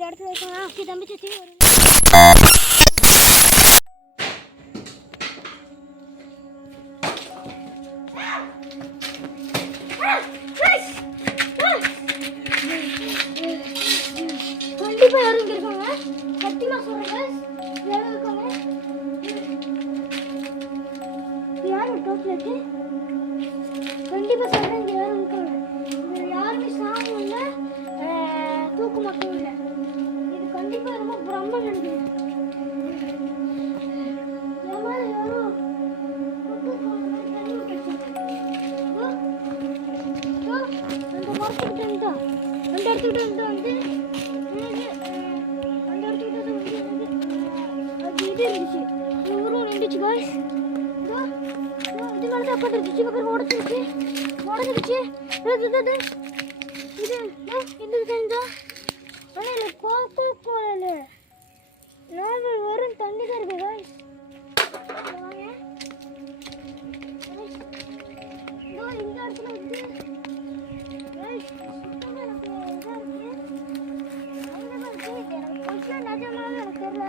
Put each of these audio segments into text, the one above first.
இந்த இடத்துல இருக்காங்க தம்பி சத்தி கண்டிப்பா யாரும் இங்க இருக்காங்க சத்தியமா சொல்றேன் யாரும் இருக்காங்க யாரு டோப்ல இருக்கு கண்டிப்பா சொல்றேன் இங்க யாரும் இருக்காங்க இங்க யாருமே சாமி இல்ல தூக்கு மட்டும் இல்ல இது கண்டிப்பா ரொம்ப பிரம்ம நினைக்கிறேன் வரும் தண்ணி தான் இருக்கு இந்த இடத்துல வந்து நிஜமாவே எனக்கு தெரியல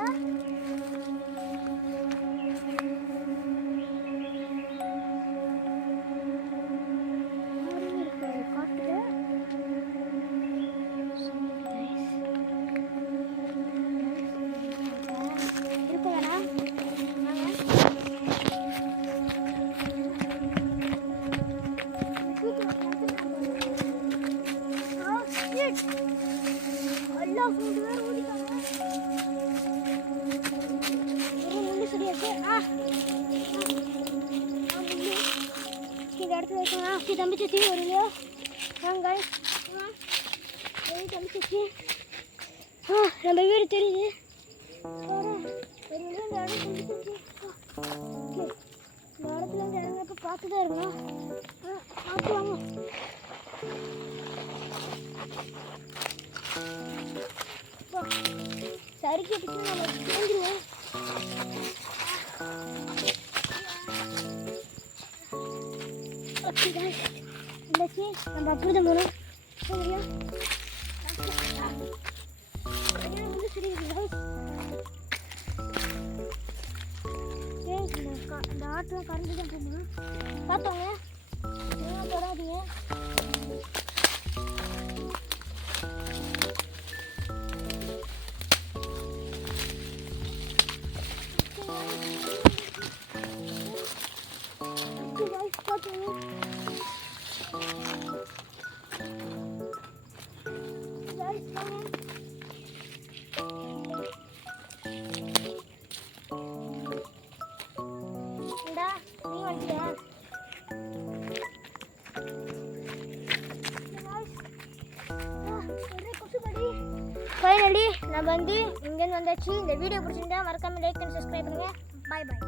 தம்பி சச்சி வருங்க வாங்க தம்பி சச்சி நம்ம வீடு தெரியுது இந்த இடத்துல இந்த இடங்க பார்த்துதான் இருக்கணும் பார்த்து வாங்க சரிக்கு நம்ம தெரிஞ்சிருவோம் இந்தாச்சி நம்ம அப்படிதான் போகணும் சரியா வந்து சரி இந்த ஆட்டெலாம் கறந்து தான் போகணும் பார்த்தோங்க போடாதீங்க ஃபைனலி நான் வந்து இங்கேருந்து வந்தாச்சு. இந்த வீடியோ பிடிச்சிருந்தா மறக்காம லைக் அண்ட் சப்ஸ்கிரைப் பண்ணுங்க. பாய் பாய்.